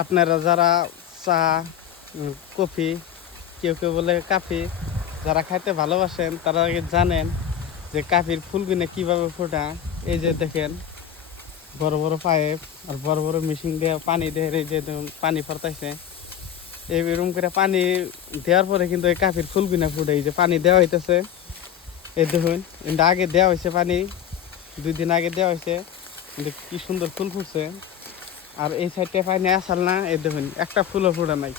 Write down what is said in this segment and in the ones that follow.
আপনারা যারা চা কফি কেউ কেউ বলে কাফি যারা খাইতে ভালোবাসেন তারা আগে জানেন যে কাফির ফুলগুলো কিভাবে ফোটা। এই যে দেখেন বড় বড় পাইপ আর বড় বড় মেশিন দিয়ে পানি দিয়ে এই যে পানি ফরতাইছে। এইরকম করে পানি দেওয়ার পরে কিন্তু এই কাফির ফুলগুলো ফুটে। এই যে পানি দেওয়া হইতেছে, এই দেখুন কিন্তু আগে দেওয়া হয়েছে পানি, 2 দিন আগে দেওয়া হয়েছে কিন্তু কি সুন্দর ফুল ফুটছে। আর এই সাইডে পানি আসাল না, এই দেখুন একটা ফুলও ফোটা নাই।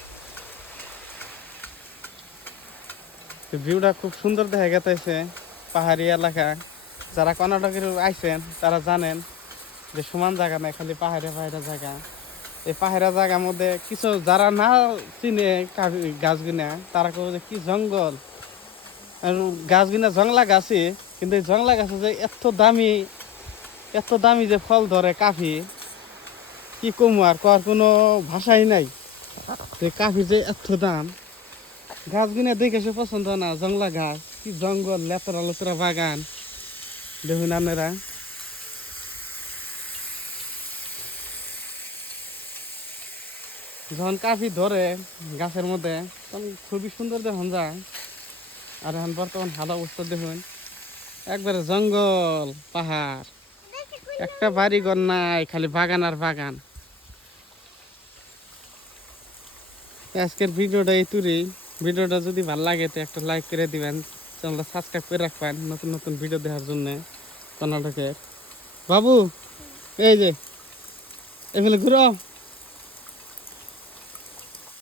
তো ভিউটা খুব সুন্দর দেখা গেছে। পাহাড়ি এলাকা, যারা কর্ণাটকের আইছেন তারা জানেন যে সমান জায়গা নাই, খালি পাহাড়ে পাহাড়ে জায়গা। এই পাহাড়া জায়গার মধ্যে কিছু যারা না চিনে গাছগুনা তারা কেউ যে কি জঙ্গল, আর গাছগুনা জংলা গাছই, কিন্তু এই জংলা গাছে যে এত দামি যে ফল ধরে কাফি, কি কমু আর কর কোনো ভাষাই নাই। যে কাফি যে এত দাম, গাছগুনা দেখে সে পছন্দ না, জংলা গাছ কি জঙ্গল, লেতরা লেতরা বাগান। দেখুন আপনারা যখন কাফি ধরে গাছের মধ্যে তখন খুবই সুন্দর দেখুন যায়। আর এখন বর্তমান হাল অবস্থা দেখুন, একবারে জঙ্গল পাহাড়, একটা বাড়ি ঘর নাই, খালি বাগান আর বাগান। আজকের ভিডিওটা এই তুরি। ভিডিওটা যদি ভালো লাগে তো একটা লাইক করে দিবেন, চ্যানেলটা সাবস্ক্রাইব করে রাখবেন নতুন নতুন ভিডিও দেখার জন্য। কর্ণাটকের বাবু এই যে এগুলো ঘুরো।